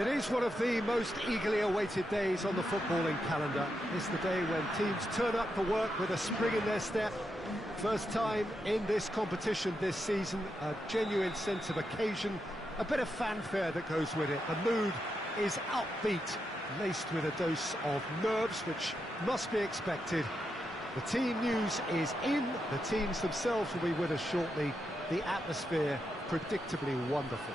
It is one of the most eagerly awaited days on the footballing calendar. It's the day when teams turn up for work with a spring in their step. First time in this competition this season, a genuine sense of occasion, a bit of fanfare that goes with it. The mood is upbeat, laced with a dose of nerves, which must be expected. The team news is in, the teams themselves will be with us shortly. The atmosphere predictably wonderful.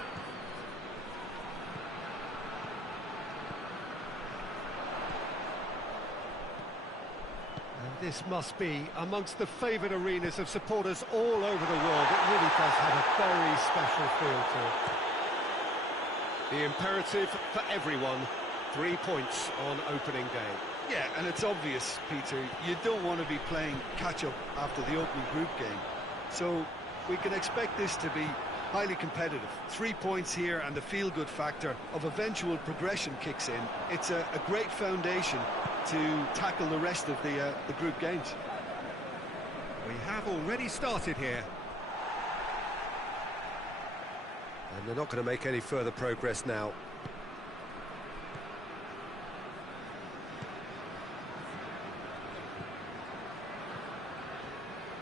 This must be amongst the favoured arenas of supporters all over the world. It really does have a very special feel to it. The imperative for everyone, 3 points on opening day. Yeah, and it's obvious, Peter, you don't want to be playing catch-up after the opening group game. So we can expect this to be highly competitive. 3 points here and the feel-good factor of eventual progression kicks in. It's a great foundation to tackle the rest of the group games. We have already started here. And they're not going to make any further progress now.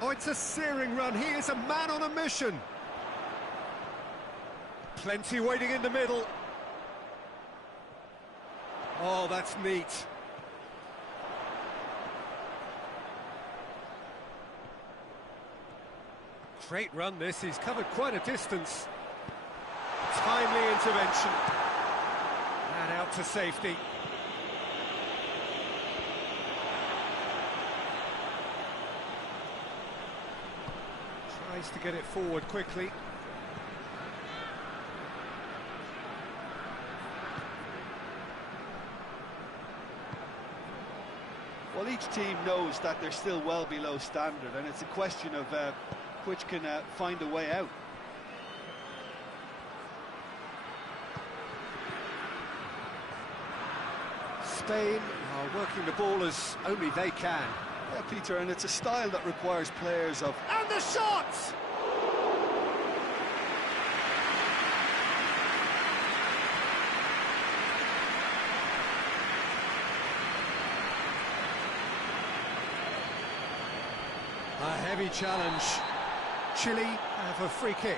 Oh, it's a searing run. He is a man on a mission. Plenty waiting in the middle. Oh, that's neat. Great run this, he's covered quite a distance. Timely intervention. And out to safety. Tries to get it forward quickly. Well, each team knows that they're still well below standard, and it's a question of which can find a way out. Spain are working the ball as only they can. Yeah, Peter, and it's a style that requires players of... And the shot! A heavy challenge. Chile have a free kick.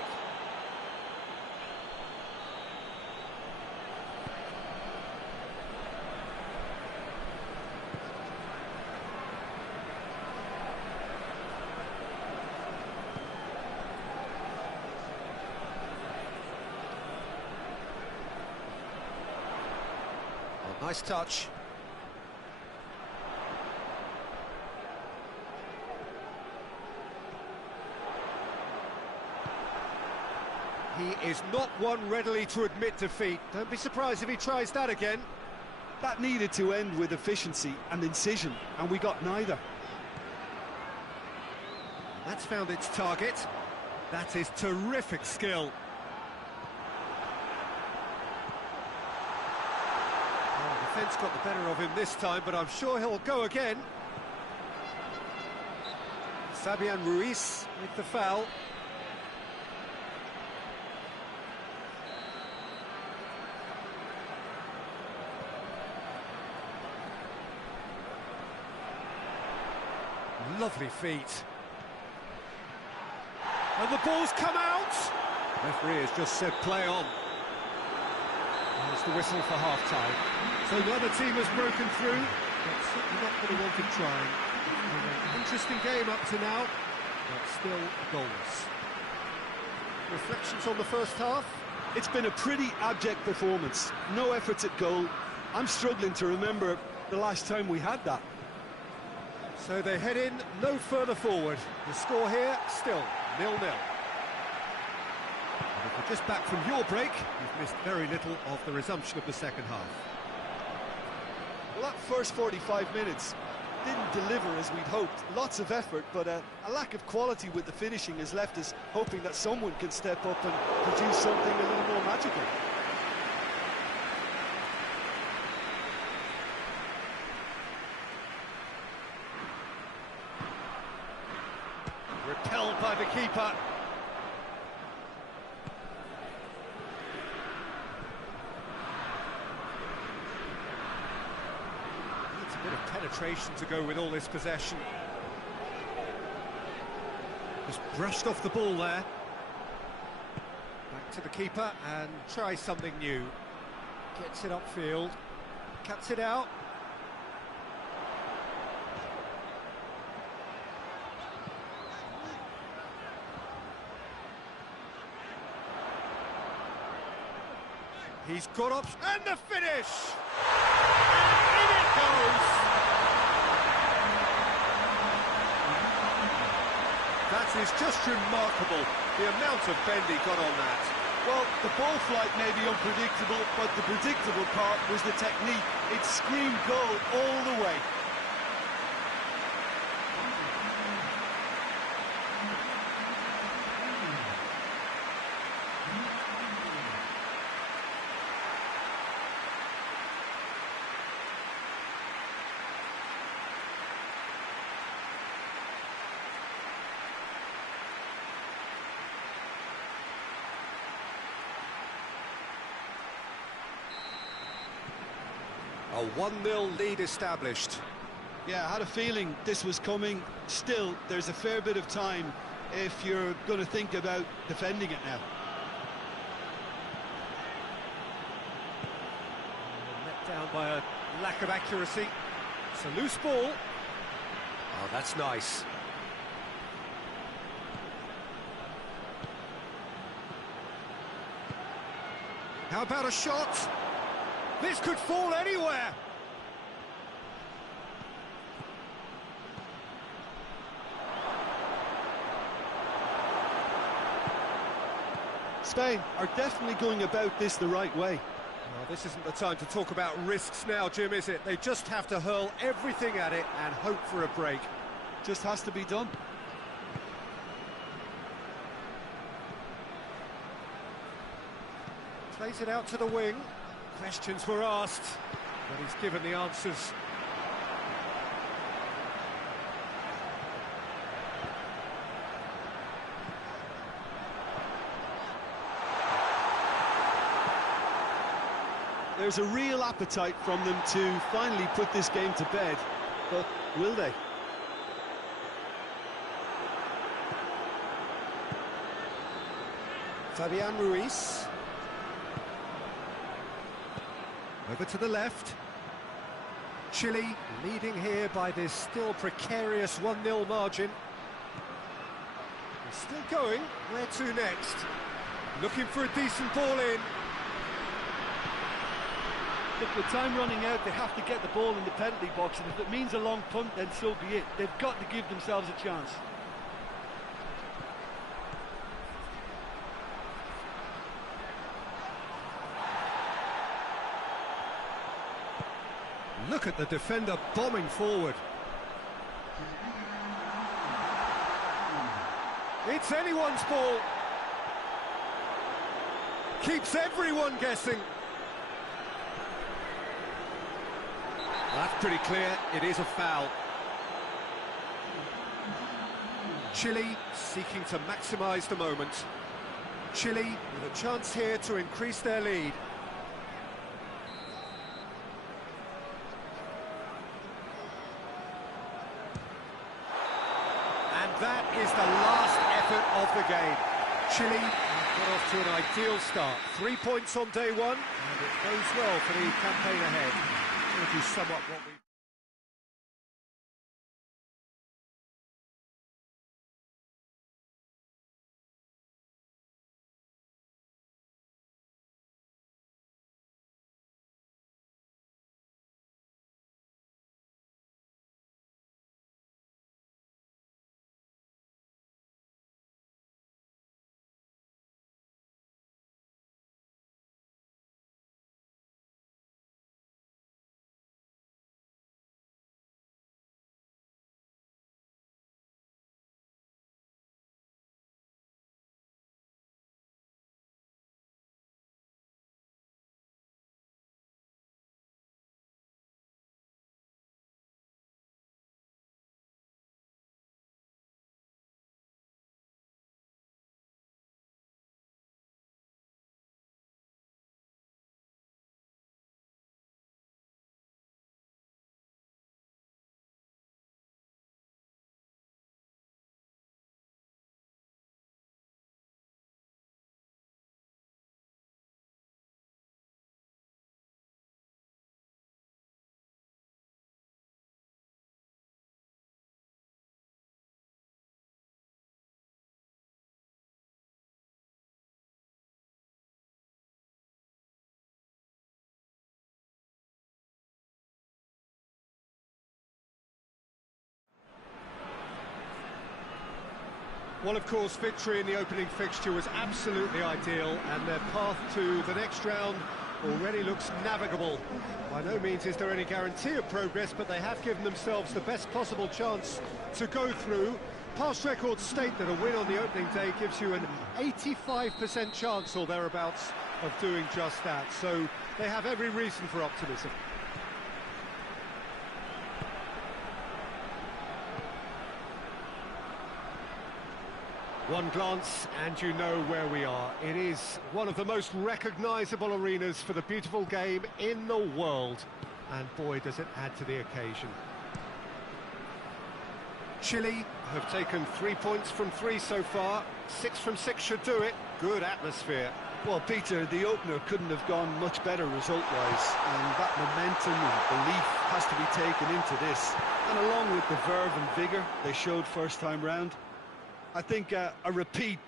Oh, nice touch. He is not one readily to admit defeat. Don't be surprised if he tries that again. That needed to end with efficiency and incision, and we got neither. That's found its target. That is terrific skill. Oh, the defence got the better of him this time, but I'm sure he'll go again. Fabian Ruiz with the foul. Lovely feet. And the ball's come out! Referee has just said play on. There's the whistle for half-time. So neither team has broken through, but certainly not going to want to try. An interesting game up to now, but still goalless. Reflections on the first half? It's been a pretty abject performance. No efforts at goal. I'm struggling to remember the last time we had that. So they head in no further forward. The score here, still 0-0. And if you're just back from your break, you've missed very little of the resumption of the second half. Well, that first 45 minutes didn't deliver as we'd hoped. Lots of effort, but a lack of quality with the finishing has left us hoping that someone can step up and produce something a little more magical. Repelled by the keeper. penetration to go with all this possession. Just brushed off the ball there. Back to the keeper and try something new. Gets it upfield, cuts it out. He's got up, and the finish! And in it goes! That is just remarkable, the amount of bend he got on that. Well, the ball flight may be unpredictable, but the predictable part was the technique. It screamed goal all the way. A 1-0 lead established. Yeah, I had a feeling this was coming. Still, there's a fair bit of time if you're going to think about defending it now. Let down by a lack of accuracy. It's a loose ball. Oh, that's nice. How about a shot? This could fall anywhere. Spain are definitely going about this the right way. Well, this isn't the time to talk about risks now, Jim, is it? They just have to hurl everything at it and hope for a break. Just has to be done. Plays it out to the wing. Questions were asked, but he's given the answers. There's a real appetite from them to finally put this game to bed, but will they? Fabian Ruiz. Over to the left. Chile leading here by this still precarious 1-0 margin. They're still going. Where to next? Looking for a decent ball in. Look, with time running out, they have to get the ball in the penalty box, and if it means a long punt, then so be it. They've got to give themselves a chance. Look at the defender bombing forward. It's anyone's ball. Keeps everyone guessing. That's pretty clear, it is a foul. Chile seeking to maximise the moment. Chile with a chance here to increase their lead. And that is the last effort of the game. Chile got off to an ideal start. 3 points on day one, and it goes well for the campaign ahead. If you sum up what we Well, of course, victory in the opening fixture was absolutely ideal, and their path to the next round already looks navigable. By no means is there any guarantee of progress, but they have given themselves the best possible chance to go through. Past records state that a win on the opening day gives you an 85% chance or thereabouts of doing just that, so they have every reason for optimism. One glance and you know where we are. It is one of the most recognisable arenas for the beautiful game in the world. And boy, does it add to the occasion. Chile have taken 3 points from 3 so far. 6 from 6 should do it. Good atmosphere. Well, Peter, the opener couldn't have gone much better result-wise, and that momentum and belief has to be taken into this. And along with the verve and vigour they showed first time round, I think a repeat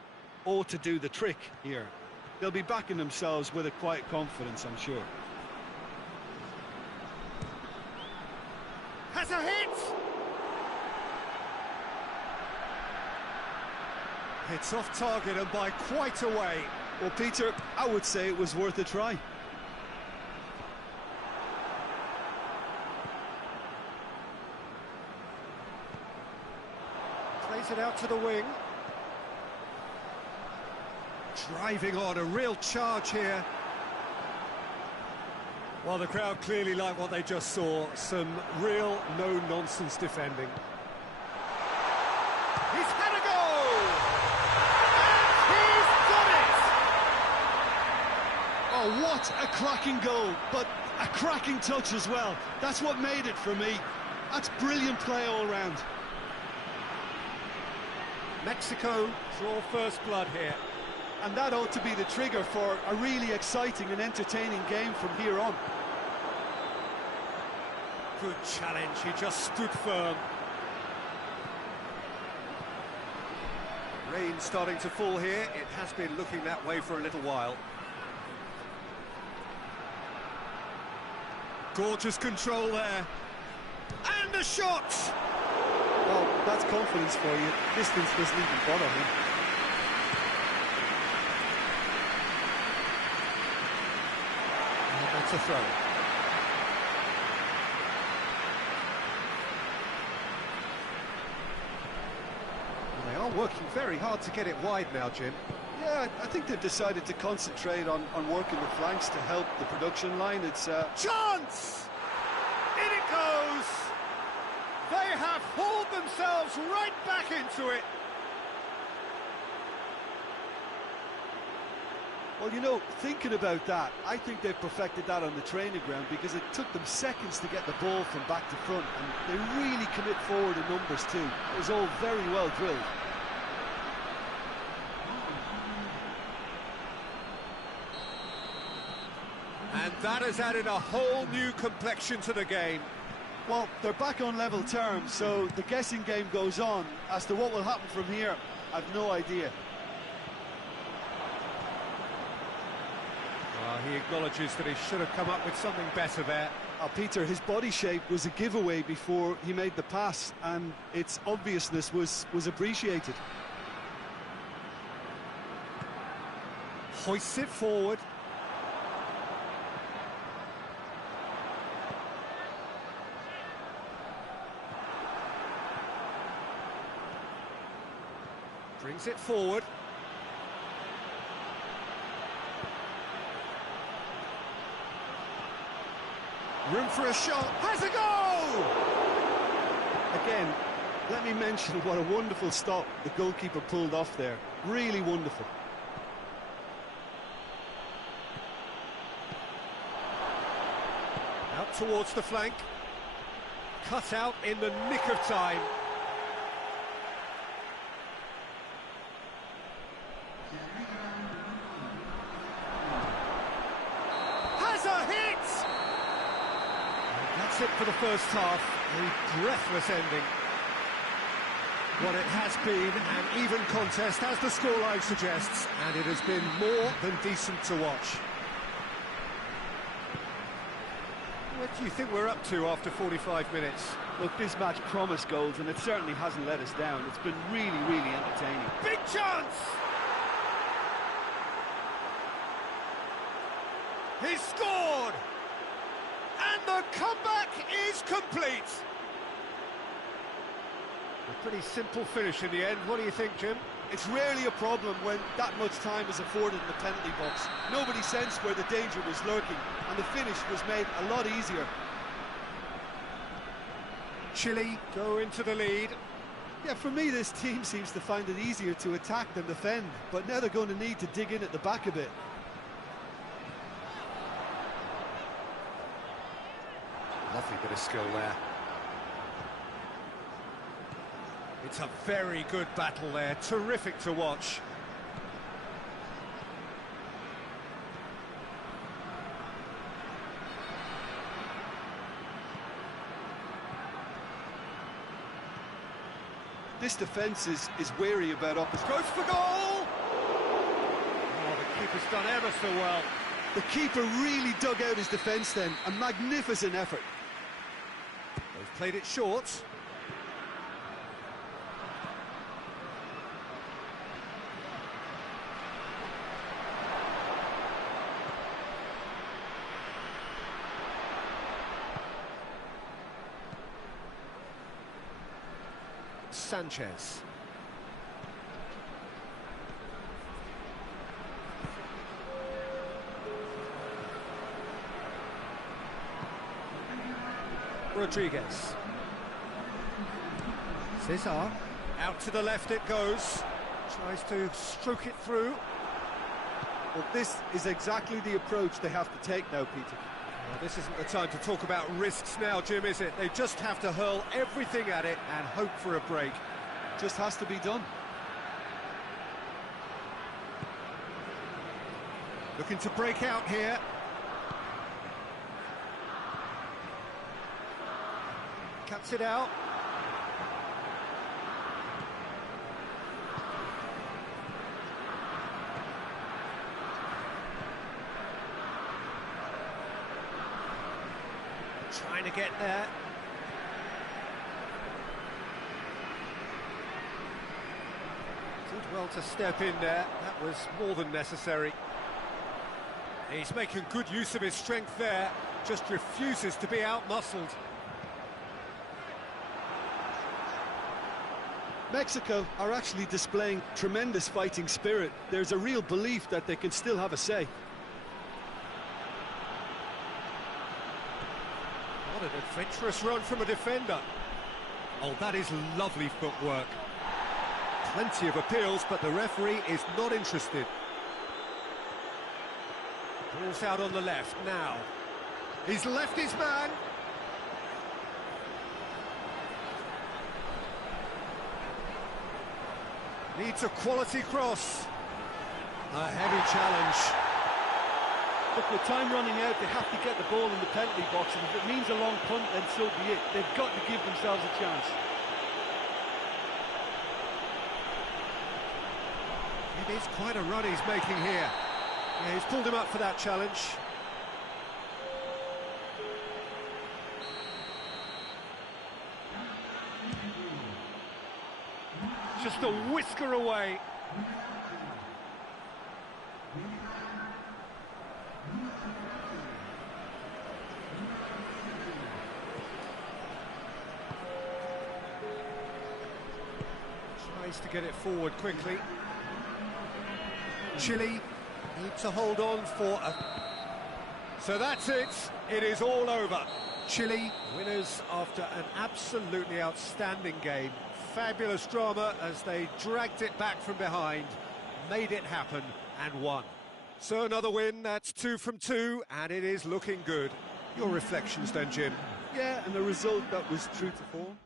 ought to do the trick here. They'll be backing themselves with a quiet confidence, I'm sure. Has a hit! It's off target and by quite a way. Well, Peter, I would say it was worth a try. Plays it out to the wing. Driving on, a real charge here. Well, the crowd clearly like what they just saw. Some real no-nonsense defending. He's had a goal! And he's done it! Oh, what a cracking goal, but a cracking touch as well. That's what made it for me. That's brilliant play all round. Mexico draw first blood here. And that ought to be the trigger for a really exciting and entertaining game from here on. Good challenge, he just stood firm. Rain starting to fall here. It has been looking that way for a little while. Gorgeous control there. And a shot! Well, that's confidence for you. Distance doesn't even bother me. That's a throw. Well, they are working very hard to get it wide now, Jim. Yeah, I think they've decided to concentrate on working the flanks to help the production line. It's Chance! In it goes! They have hauled themselves right back into it. Well, you know, thinking about that, I think they've perfected that on the training ground because it took them seconds to get the ball from back to front, and they really commit forward in numbers too. It was all very well drilled. And that has added a whole new complexion to the game. Well, they're back on level terms, so the guessing game goes on. As to what will happen from here, I've no idea. He acknowledges that he should have come up with something better there. Peter, his body shape was a giveaway before he made the pass, and its obviousness was appreciated. Hoists it forward. Brings it forward. Room for a shot. Has a goal! Again, let me mention what a wonderful stop the goalkeeper pulled off there. Really wonderful. Out towards the flank. Cut out in the nick of time. Has a hit! That's it for the first half. A breathless ending. What it has been an even contest, as the scoreline suggests, and it has been more than decent to watch. What do you think we're up to after 45 minutes? Look, this match promised goals, and it certainly hasn't let us down. It's been really, really entertaining. Big chance! He's scored! And the comeback is complete! A pretty simple finish in the end. What do you think, Jim? It's rarely a problem when that much time is afforded in the penalty box. Nobody sensed where the danger was lurking, and the finish was made a lot easier. Chile go into the lead. Yeah, for me, this team seems to find it easier to attack than defend, but now they're going to need to dig in at the back a bit. Lovely bit of skill there. It's a very good battle there, terrific to watch. This defence is wary about opposition. Goes for goal! Oh, the keeper's done ever so well. The keeper really dug out his defence then, a magnificent effort. They've played it short. Sanchez. Rodriguez. Cesar. Out to the left it goes. Tries to stroke it through. Well, this is exactly the approach they have to take now, Peter. Well, this isn't the time to talk about risks now, Jim, is it? They just have to hurl everything at it and hope for a break. Just has to be done. Looking to break out here. Cuts it out. Trying to get there. Did well to step in there. That was more than necessary. He's making good use of his strength there. Just refuses to be out-muscled. Mexico are actually displaying tremendous fighting spirit. There's a real belief that they can still have a say. What an adventurous run from a defender. Oh, that is lovely footwork. Plenty of appeals, but the referee is not interested. Ball's out on the left now. He's left his man. Needs a quality cross. A heavy challenge. Look, with time running out, they have to get the ball in the penalty box, and if it means a long punt, then so be it. They've got to give themselves a chance. It is quite a run he's making here. Yeah, he's pulled him up for that challenge. Just a whisker away. Tries to get it forward quickly. Chile need to hold on for a... So that's it. It is all over. Chile winners after an absolutely outstanding game. Fabulous drama as they dragged it back from behind, made it happen and won. So another win, that's 2 from 2, and it is looking good. Your reflections then, Jim? Yeah, and a result that was true to form.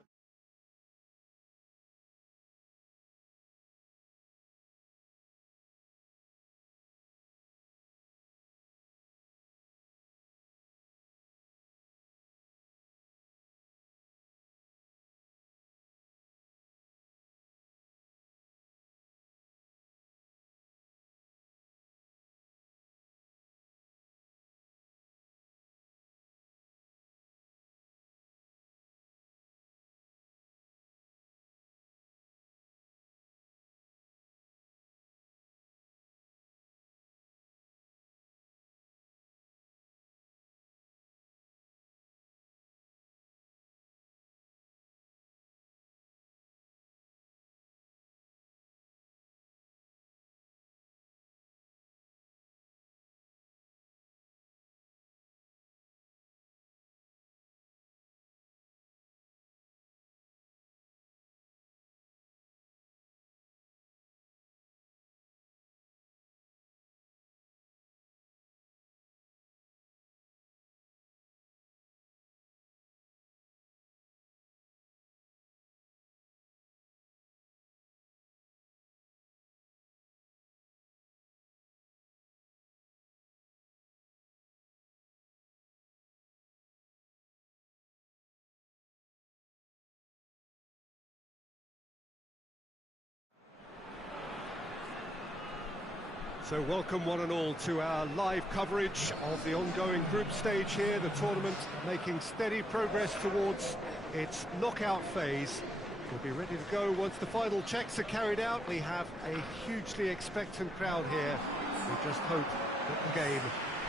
So welcome one and all to our live coverage of the ongoing group stage here, the tournament making steady progress towards its knockout phase. We'll be ready to go once the final checks are carried out. We have a hugely expectant crowd here. We just hope that the game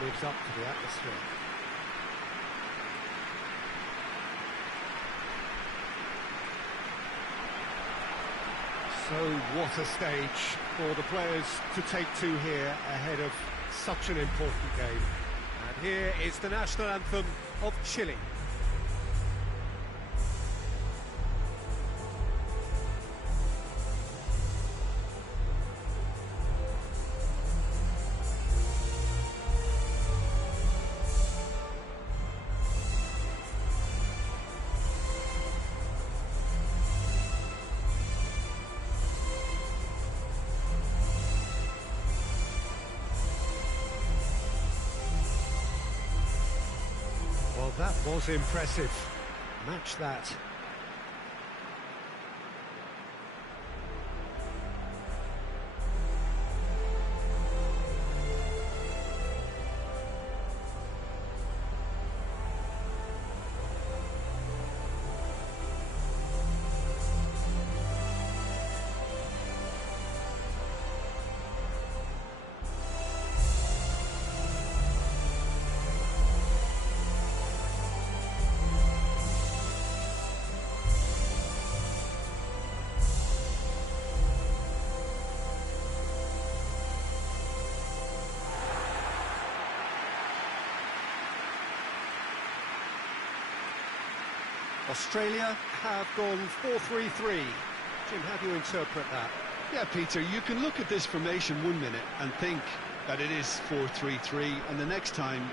lives up to the atmosphere. So what a stage for the players to take to here ahead of such an important game. And here is the national anthem of Chile. Well, that was impressive. Match that. Australia have gone 4-3-3. Jim, how do you interpret that? Yeah, Peter, you can look at this formation 1 minute and think that it is 4-3-3, and the next time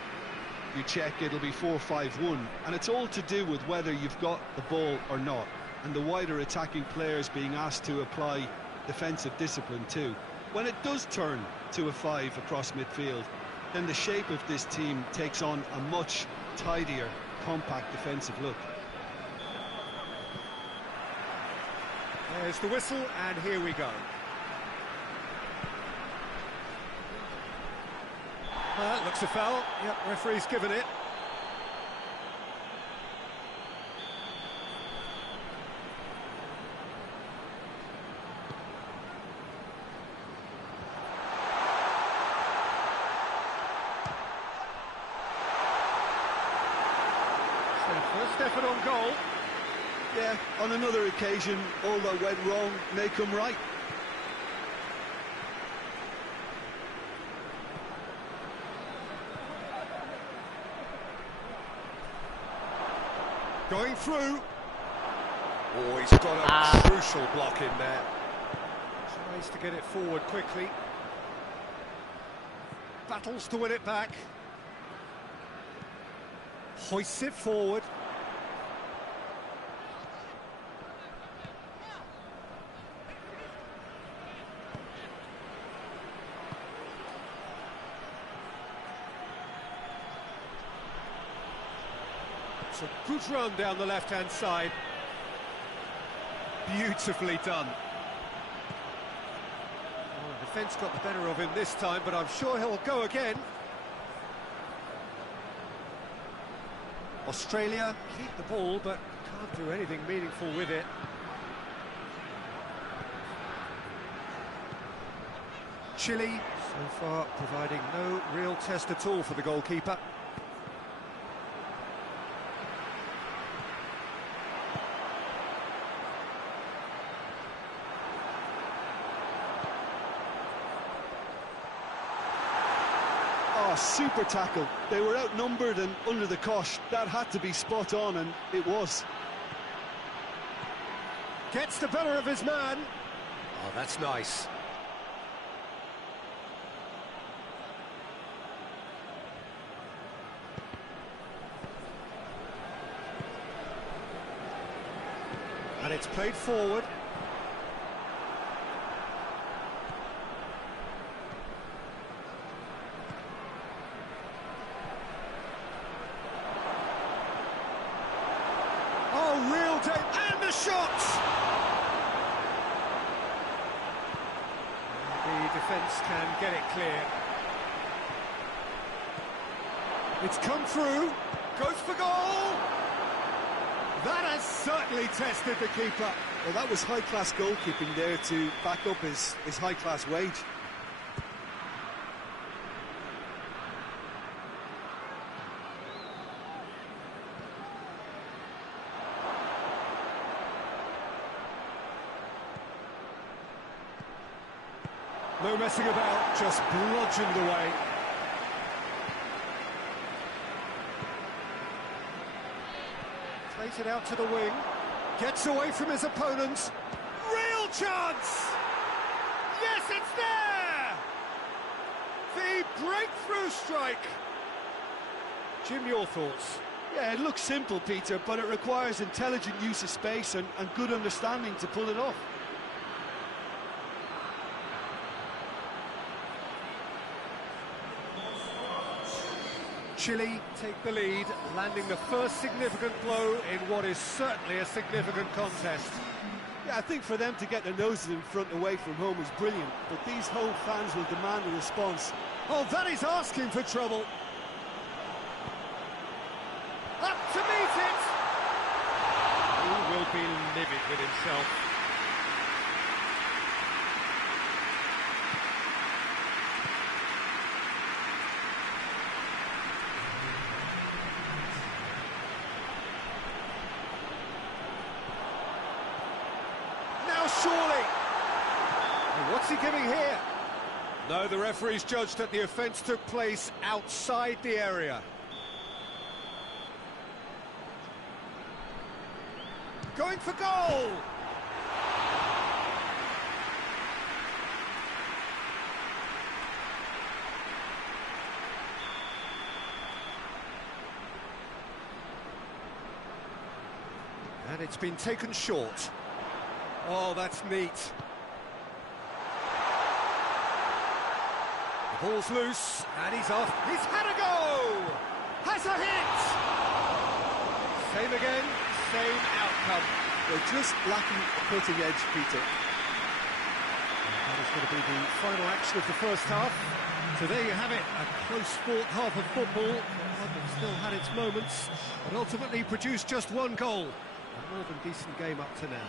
you check it'll be 4-5-1, and it's all to do with whether you've got the ball or not, and the wider attacking players being asked to apply defensive discipline too. When it does turn to a 5 across midfield, then the shape of this team takes on a much tidier, compact defensive look. There's the whistle, and here we go. Looks a foul. Yep, referee's given it. So first effort on goal. Yeah, on another occasion, all that went wrong may come right. Going through. Oh, he's got a crucial block in there. Tries to get it forward quickly. Battles to win it back. Hoists it forward. It's a good run down the left-hand side. Beautifully done. Oh, the defence got the better of him this time, but I'm sure he'll go again. Australia keep the ball, but can't do anything meaningful with it. Chile, so far, providing no real test at all for the goalkeeper. Oh, super tackle. They were outnumbered and under the cosh. That had to be spot on, and it was. Gets the better of his man. Oh, that's nice. And it's played forward. Oh, real danger. And the shot! Indeed, defence can get it clear. It's come through, goes for goal! That has certainly tested the keeper. Well, that was high-class goalkeeping there to back up his high-class wage. No messing about, just bludgeoned away. Plays it out to the wing, gets away from his opponents. Real chance! Yes, it's there! The breakthrough strike! Jim, your thoughts? Yeah, it looks simple, Peter, but it requires intelligent use of space and good understanding to pull it off. Chile take the lead, landing the first significant blow in what is certainly a significant contest. Yeah, I think for them to get their noses in front away from home was brilliant, but these home fans will demand a response. Oh, that is asking for trouble. Up to meet it! He will be livid with himself. Surely. And what's he giving here? No, the referee's judged that the offence took place outside the area. Going for goal! And it's been taken short. Oh, that's neat. The ball's loose, and he's off. He's had a go! Has a hit! Same again, same outcome. They're just lacking a cutting edge, Peter. That is going to be the final action of the first half. So there you have it, a close-fought half of football. One that still had its moments, but ultimately produced just one goal. A more than decent game up to now.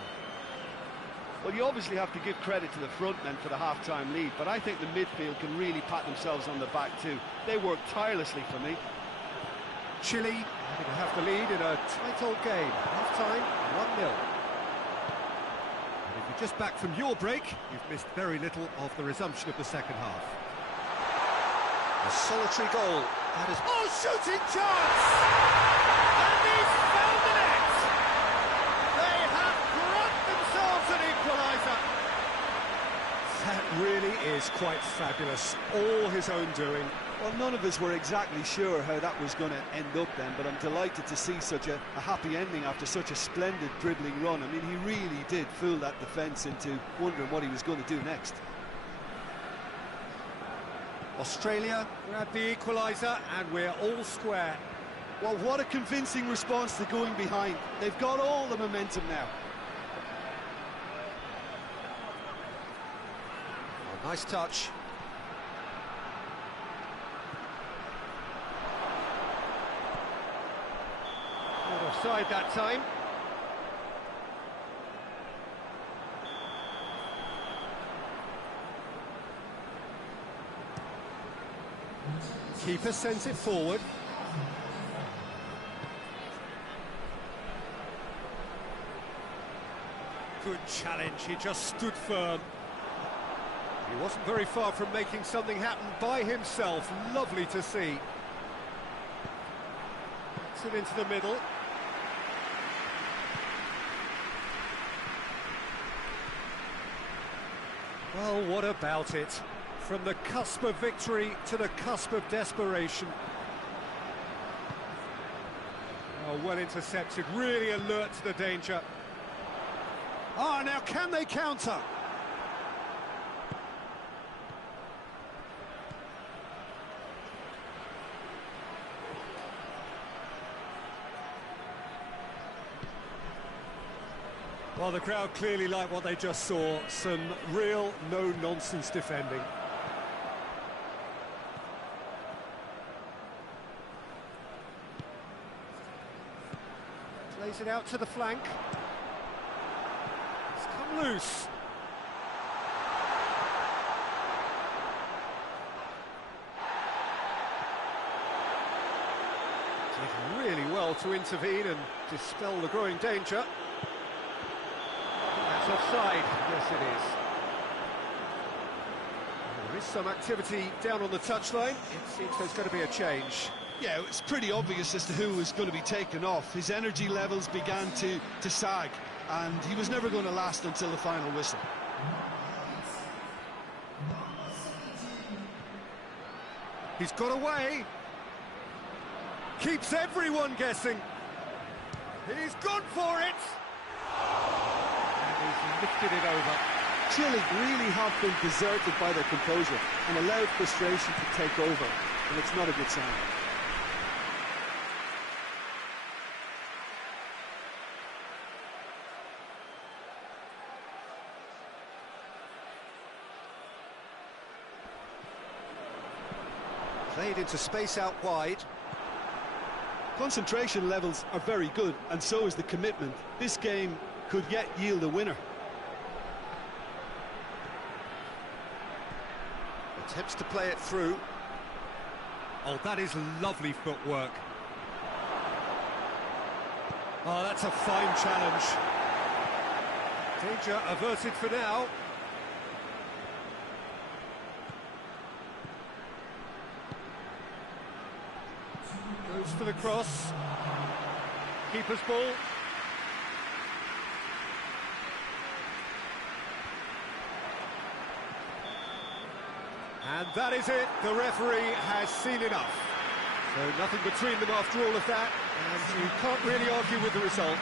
Well, you obviously have to give credit to the front men for the half-time lead, but I think the midfield can really pat themselves on the back too. They worked tirelessly for me. Chile happy to have the lead in a tight old game. Half-time, 1-0. And if you're just back from your break, you've missed very little of the resumption of the second half. A solitary goal. That is... Oh, shooting chance! And he's found the net! They have brought themselves an equaliser. That really is quite fabulous. All his own doing. Well, none of us were exactly sure how that was going to end up then, but I'm delighted to see such a happy ending after such a splendid dribbling run. I mean, he really did fool that defence into wondering what he was going to do next. Australia grabbed the equaliser, and we're all square. Well, what a convincing response to going behind. They've got all the momentum now. Oh, nice touch. Not offside that time. Keeper sends it forward. Good challenge, he just stood firm. He wasn't very far from making something happen by himself. Lovely to see. Gets it into the middle. Well, what about it? From the cusp of victory to the cusp of desperation. Oh, well intercepted, really alert to the danger. Ah, now can they counter? Well, the crowd clearly like what they just saw. Some real no-nonsense defending. Plays it out to the flank. It's come loose. Did really well to intervene and dispel the growing danger. That's offside. Yes, it is. There is some activity down on the touchline. It seems there's going to be a change. Yeah, it's pretty obvious as to who was going to be taken off. His energy levels began to sag, and he was never going to last until the final whistle. He's got away. Keeps everyone guessing. He's gone for it. And he's lifted it over. Chile really have been deserted by their composure and allowed frustration to take over, and it's not a good sign. Played into space out wide. Concentration levels are very good, and so is the commitment. This game could yet yield a winner. Attempts to play it through. Oh, that is lovely footwork. Oh, that's a fine challenge. Danger averted for now. Goes for the cross. Keeper's ball. And that is it. The referee has seen enough. So nothing between them after all of that, and you can't really argue with the result.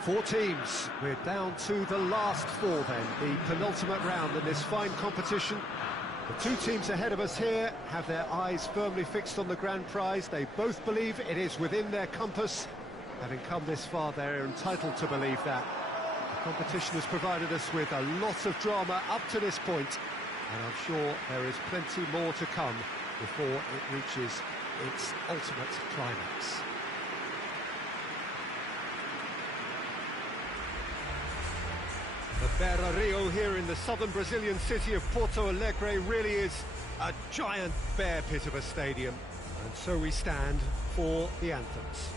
Four teams. We're down to the last four then, the penultimate round in this fine competition. The two teams ahead of us here have their eyes firmly fixed on the grand prize. They both believe it is within their compass. Having come this far, they're entitled to believe that. The competition has provided us with a lot of drama up to this point, and I'm sure there is plenty more to come before it reaches its ultimate climax. The Beira Rio here in the southern Brazilian city of Porto Alegre really is a giant bear pit of a stadium. And so we stand for the anthems.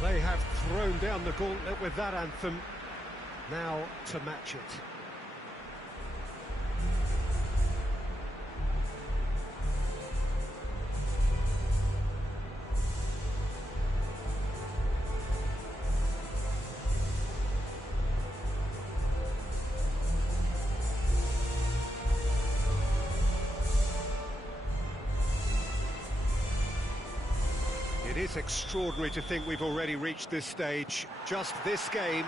They have thrown down the gauntlet with that anthem. Now to match it. It is extraordinary to think we've already reached this stage. Just this game,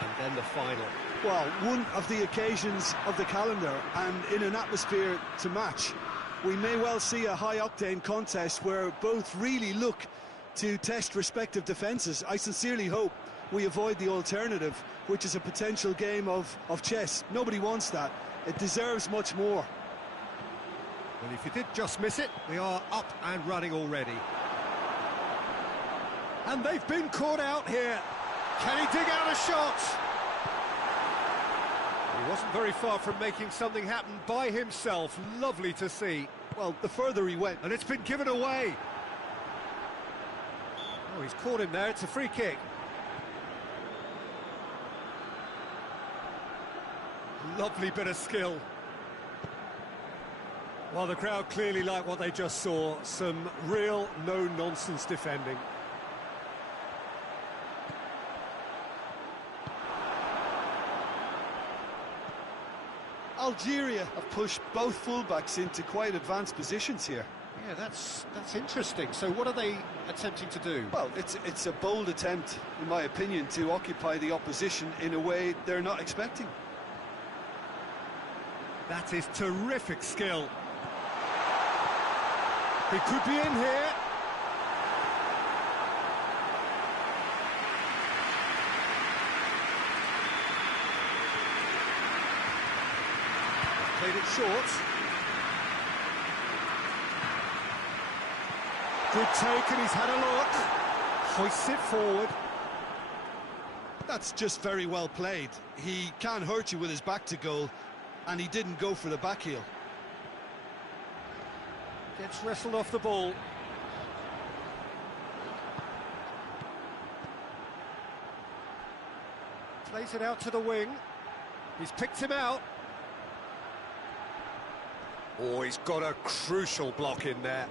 and then the final. Well, one of the occasions of the calendar, and in an atmosphere to match. We may well see a high-octane contest where both really look to test respective defences. I sincerely hope we avoid the alternative, which is a potential game of chess. Nobody wants that. It deserves much more. Well, if you did just miss it, we are up and running already. And they've been caught out here. Can he dig out a shot? He wasn't very far from making something happen by himself. Lovely to see. Well, the further he went... And it's been given away. Oh, he's caught him there. It's a free kick. Lovely bit of skill. Well, the crowd clearly like what they just saw. Some real no-nonsense defending. Algeria have pushed both fullbacks into quite advanced positions here. Yeah, that's interesting. So what are they attempting to do? Well, it's a bold attempt, in my opinion, to occupy the opposition in a way they're not expecting. That is terrific skill. He could be in here. Played it short. Good take, and he's had a look. Hoists it forward. That's just very well played. He can't hurt you with his back to goal, and he didn't go for the back heel. Gets wrestled off the ball. Plays it out to the wing. He's picked him out. Oh, he's got a crucial block in there.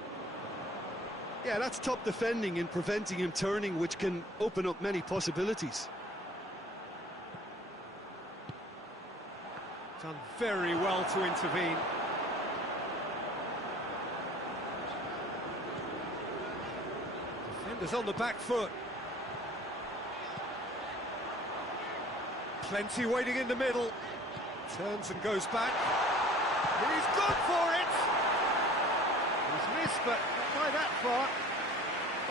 Yeah, that's top defending in preventing him turning, which can open up many possibilities. Done very well to intervene. Defenders on the back foot. Plenty waiting in the middle. Turns and goes back. He's gone for it! He's missed, but not by that far.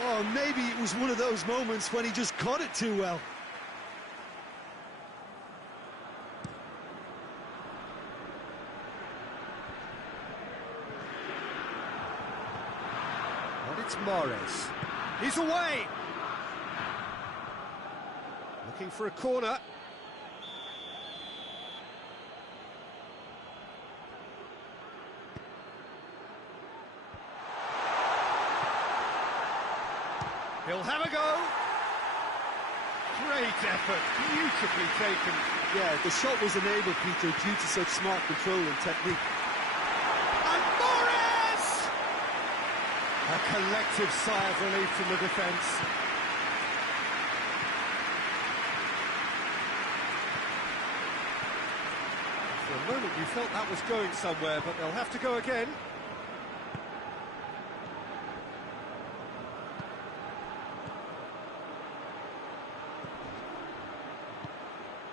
Oh, maybe it was one of those moments when he just caught it too well. And it's Mahrez. He's away! Looking for a corner. He'll have a go. Great effort, beautifully taken. Yeah, the shot was enabled, Peter, due to such smart control and technique. And Mahrez! A collective sigh of relief from the defence. For a moment you felt that was going somewhere, but they'll have to go again.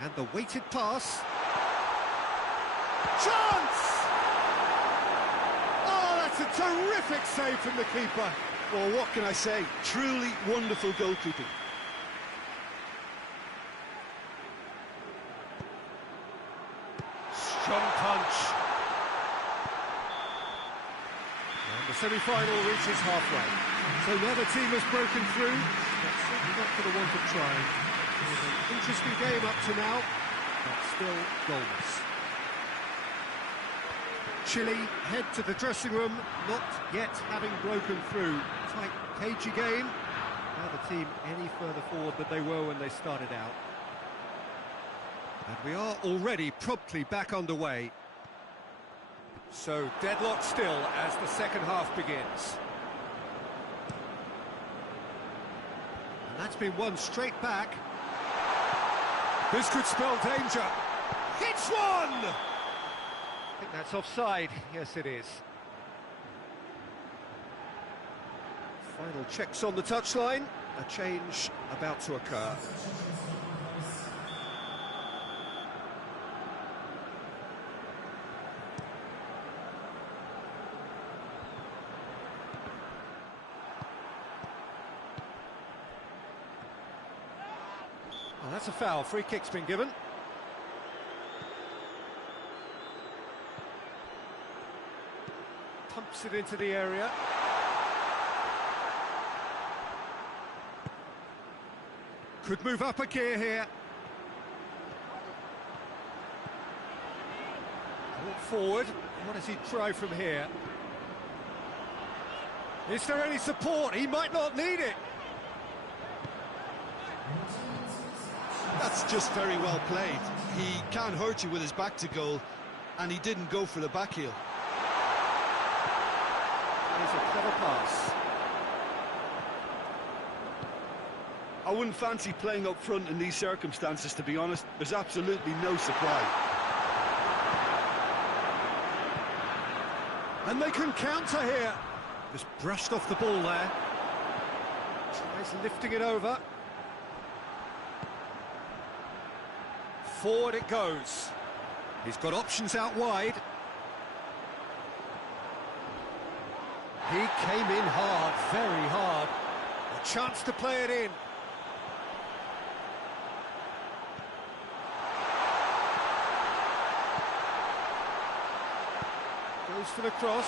And the weighted pass. Chance! Oh, that's a terrific save from the keeper. Well, what can I say? Truly wonderful goalkeeping. Strong punch. And the semi-final reaches halfway. So now the team has broken through. That's certainly not for the want of trying. It was an interesting game up to now, but still goalless. Chile head to the dressing room, not yet having broken through. Tight, cagey game. Now the team any further forward than they were when they started out. And we are already promptly back underway. So deadlock still as the second half begins. And that's been won straight back. This could spell danger. Hits one! I think that's offside. Yes, it is. Final checks on the touchline. A change about to occur. Oh, that's a foul. Free kick's been given. Pumps it into the area. Could move up a gear here. Walk forward. What does he try from here? Is there any support? He might not need it. That's just very well played. He can't hurt you with his back to goal, and he didn't go for the back heel. It's a clever pass. I wouldn't fancy playing up front in these circumstances, to be honest. There's absolutely no supply. And they can counter here. Just brushed off the ball there. Tries lifting it over. Forward it goes. He's got options out wide. He came in hard, very hard. A chance to play it in. Goes for the cross.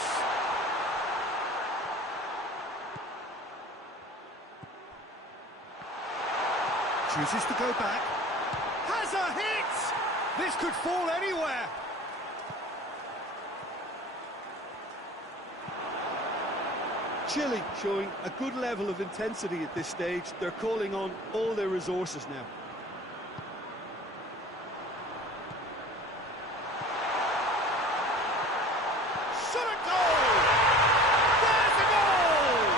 Chooses to go back. Has a hit! This could fall anywhere. Chile showing a good level of intensity at this stage. They're calling on all their resources now. Shot a goal! There's a goal!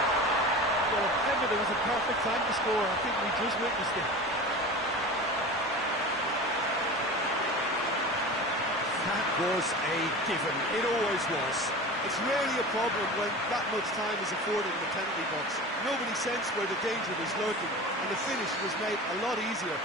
Well, if ever there was a perfect time to score, I think we just witnessed it. That was a given. It always was. It's rarely a problem when that much time is afforded in the penalty box. Nobody sensed where the danger was lurking, and the finish was made a lot easier.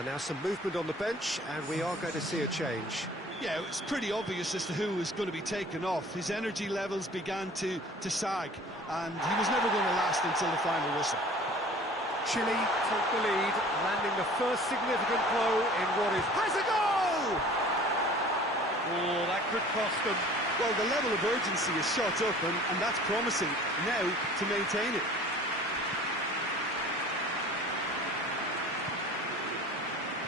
Now some movement on the bench, and we are going to see a change. Yeah, it's pretty obvious as to who was going to be taken off. His energy levels began to sag, and he was never going to last until the final whistle. Chile take the lead, landing the first significant blow in what is... Has a goal! Oh, that could cost them. Well, the level of urgency is shot up, and that's promising now to maintain it.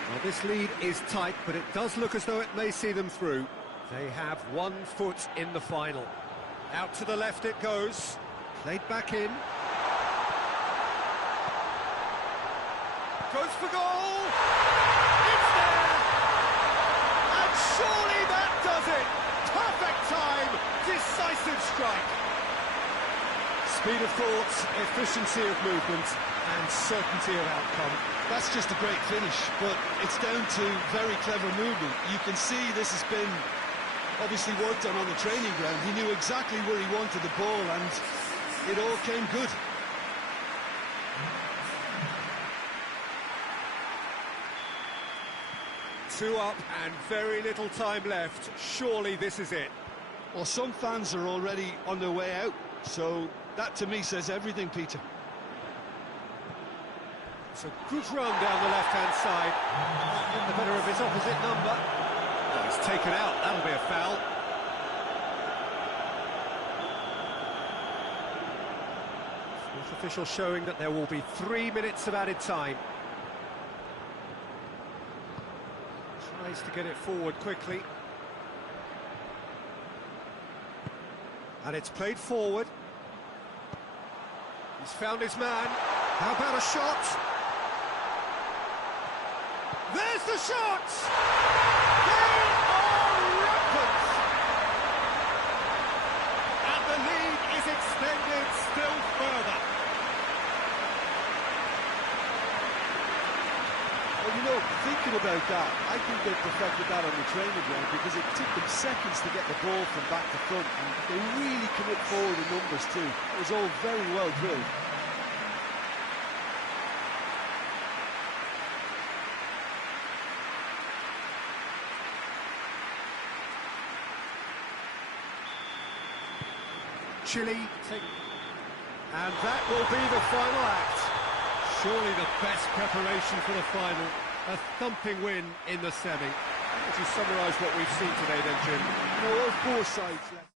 Well, this lead is tight, but it does look as though it may see them through. They have 1 foot in the final. Out to the left it goes. Played back in. Goes for goal! It's there! And surely that does it! Perfect time! Decisive strike! Speed of thought, efficiency of movement, and certainty of outcome. That's just a great finish, but it's down to very clever movement. You can see this has been obviously worked on the training ground. He knew exactly where he wanted the ball, and it all came good. Two up and very little time left. Surely this is it. Well, some fans are already on their way out, so that to me says everything, Peter. It's a good run down the left-hand side. In the better of his opposite number. Oh, he's taken out. That'll be a foul. Fourth official showing that there will be 3 minutes of added time. Tries to get it forward quickly. And it's played forward. He's found his man. How about a shot? There's the shot! They are rampant! about that. I think they perfected that on the training ground because it took them seconds to get the ball from back to front, and they really commit forward in numbers too. It was all very well drilled. Chile and that will be the final act. Surely the best preparation for the final. A thumping win in the semi. Would you summarise what we've seen today then, Jim? You know, all four sides left.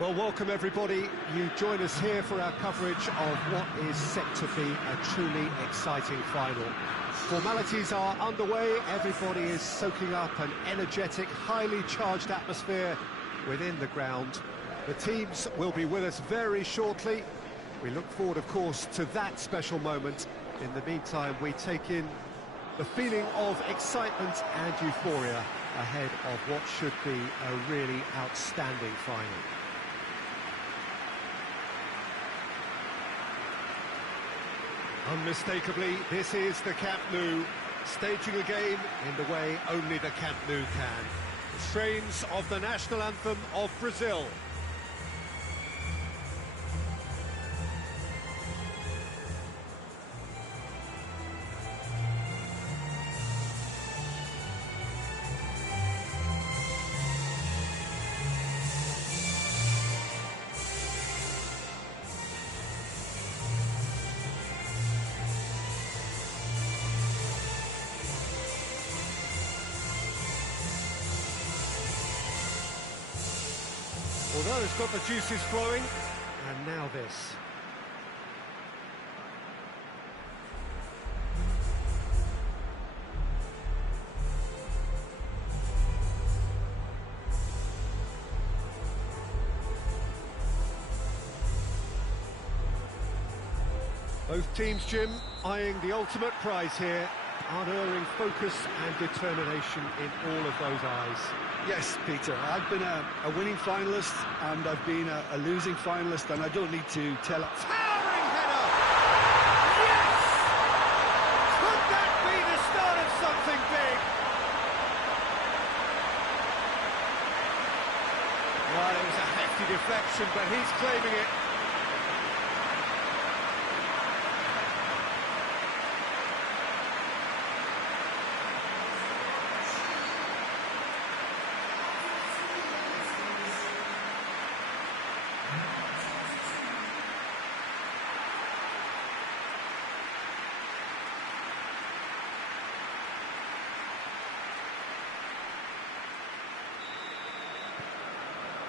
Well, welcome everybody. You join us here for our coverage of what is set to be a truly exciting final. Formalities are underway, everybody is soaking up an energetic, highly charged atmosphere within the ground. The teams will be with us very shortly. We look forward, of course, to that special moment. In the meantime, we take in the feeling of excitement and euphoria ahead of what should be a really outstanding final. Unmistakably, this is the Camp Nou, staging a game in the way only the Camp Nou can. The strains of the national anthem of Brazil. Although it's got the juices flowing, and now this. Both teams, Jim, eyeing the ultimate prize here, unerring focus and determination in all of those eyes. Yes, Peter, I've been a winning finalist and I've been a losing finalist, and I don't need to tell it. Towering header! Yes! Could that be the start of something big? Well, it was a hefty deflection, but he's claiming it.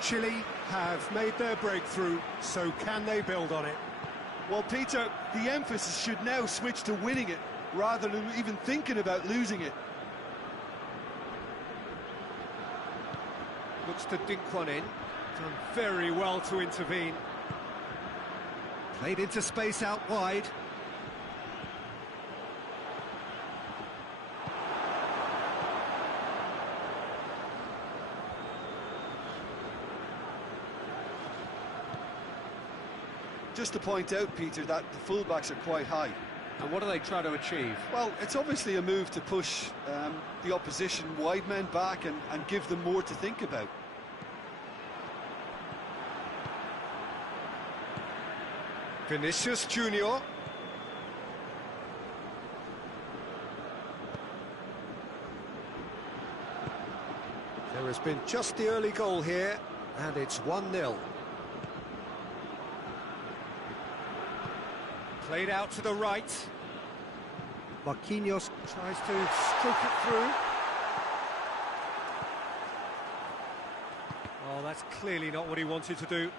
Chile have made their breakthrough, so can they build on it? Well, Peter, the emphasis should now switch to winning it, rather than even thinking about losing it. Looks to dink one in. Done very well to intervene. Played into space out wide. just to point out, Peter, that the fullbacks are quite high. And what are they trying to achieve? Well, it's obviously a move to push the opposition wide men back and give them more to think about. Vinicius Junior. There has been just the early goal here, and it's 1-0. Played out to the right. Marquinhos tries to stroke it through. Oh, that's clearly not what he wanted to do.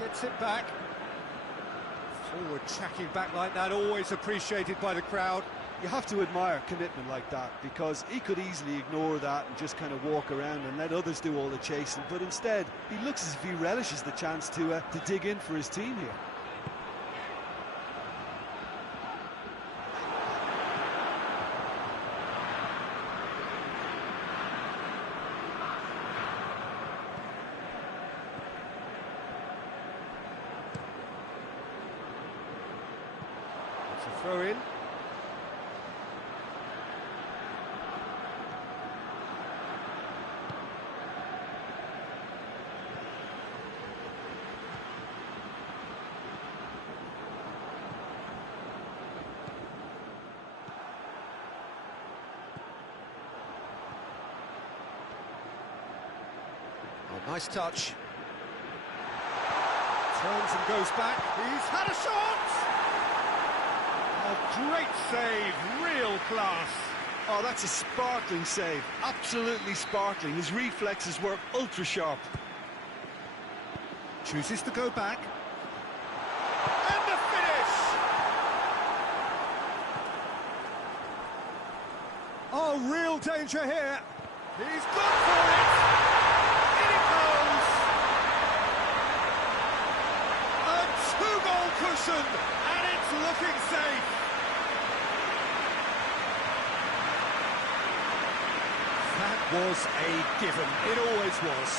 Gets it back. Forward tracking back like that, always appreciated by the crowd. You have to admire commitment like that, because he could easily ignore that and just kind of walk around and let others do all the chasing, but instead he looks as if he relishes the chance to dig in for his team here. It's a throw in. Oh, nice touch. Turns and goes back. He's had a shot! A great save, real class. Oh, that's a sparkling save, absolutely sparkling. His reflexes were ultra sharp. Chooses to go back. And the finish! Oh, real danger here. He's gone for it! In it goes! A two-goal cushion, and it's looking safe. That was a given. It always was.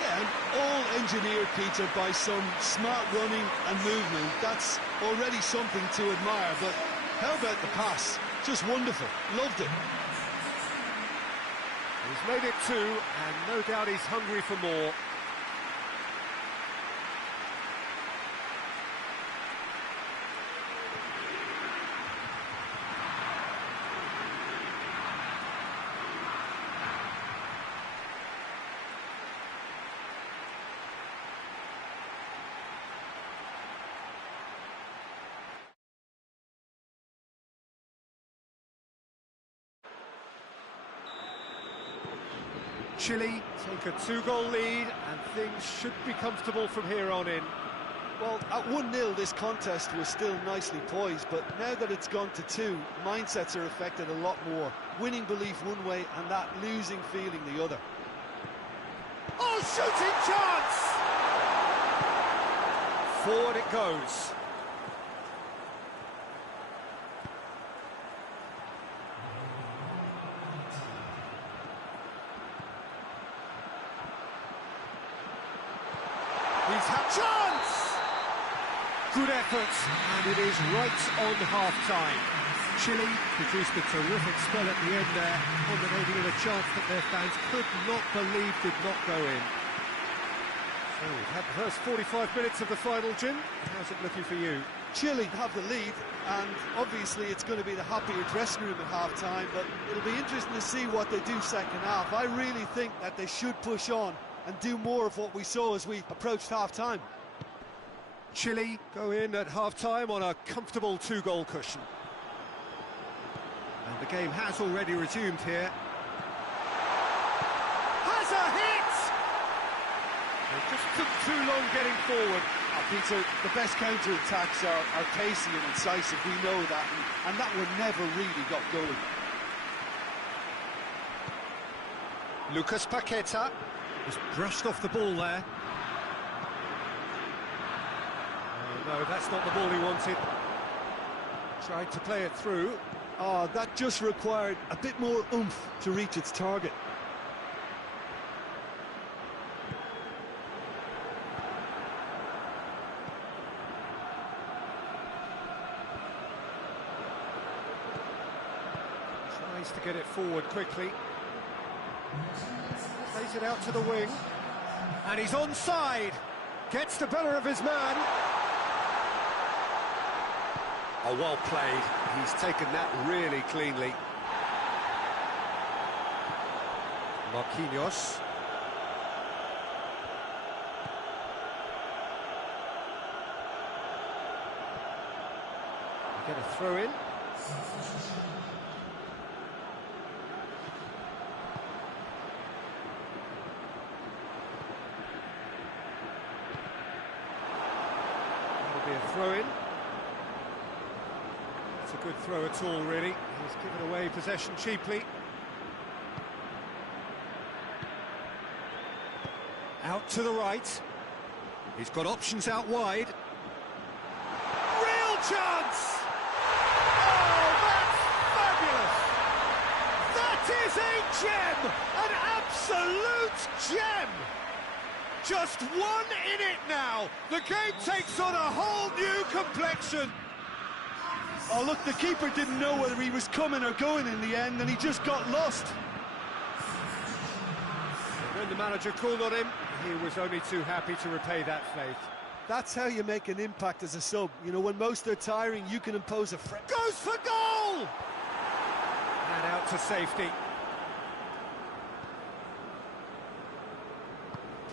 Yeah, and all engineered, Peter, by some smart running and movement. That's already something to admire, but how about the pass? Just wonderful. Loved it. He's made it two, and no doubt he's hungry for more. Chile take a two-goal lead, and things should be comfortable from here on in. Well, at 1-0, this contest was still nicely poised, but now that it's gone to 2, mindsets are affected a lot more. Winning belief one way and that losing feeling the other. Oh, shooting chance! Forward it goes. He's had chance! Good effort, and it is right on half-time. Chile produced a terrific spell at the end there, culminating in a chance that their fans could not believe did not go in. So we've had the first 45 minutes of the final, Jim. How's it looking for you? Chile have the lead, and obviously it's going to be the happier dressing room at half-time, but it'll be interesting to see what they do second half. I really think that they should push on and do more of what we saw as we approached half-time. Chile go in at half-time on a comfortable two-goal cushion. And the game has already resumed here. Has a hit! It just took too long getting forward. Peter, the best counter-attacks are pacey and incisive, we know that, and that one never really got going. Lucas Paqueta has brushed off the ball there. Oh, no, that's not the ball he wanted. Tried to play it through. Oh, that just required a bit more oomph to reach its target. Tries to get it forward quickly. Plays it out to the wing. And he's onside. Gets the better of his man. Oh, well played. He's taken that really cleanly. Marquinhos. Get a throw in. That'll be a throw in. It's a good throw at all, really. He's given away possession cheaply. Out to the right. He's got options out wide. Real chance! Oh, that's fabulous! That is a gem! An absolute gem! Just one in it now. The game takes on a whole new complexion. Oh, look, the keeper didn't know whether he was coming or going in the end, and he just got lost. When the manager called on him, he was only too happy to repay that faith. That's how you make an impact as a sub. You know, when most are tiring, you can impose a threat. Goes for goal! And out to safety.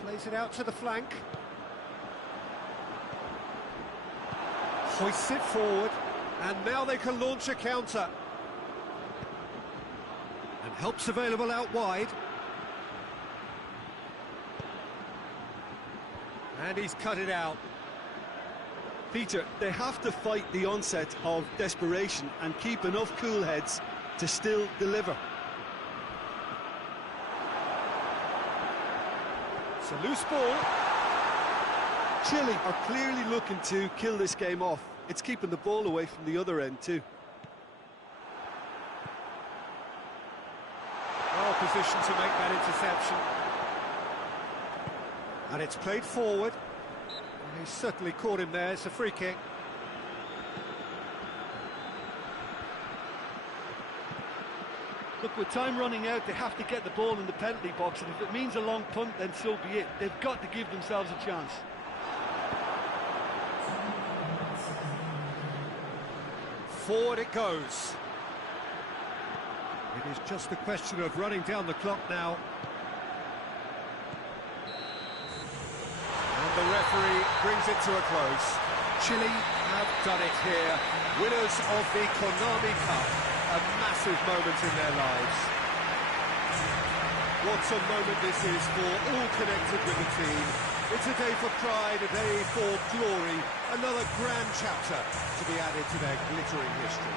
Plays it out to the flank. Hoists it forward. And now they can launch a counter. And help's available out wide. And he's cut it out. Peter, they have to fight the onset of desperation and keep enough cool heads to still deliver. It's a loose ball. Chile are clearly looking to kill this game off. It's keeping the ball away from the other end too. Well positioned to make that interception. And it's played forward. And he's certainly caught him there. It's a free kick. Look, with time running out, they have to get the ball in the penalty box, and if it means a long punt, then so be it. They've got to give themselves a chance. Forward it goes. It is just a question of running down the clock now. And the referee brings it to a close. Chile have done it here. Winners of the Konami Cup. A massive moment in their lives. What a moment this is for all connected with the team. It's a day for pride, a day for glory, another grand chapter to be added to their glittering history.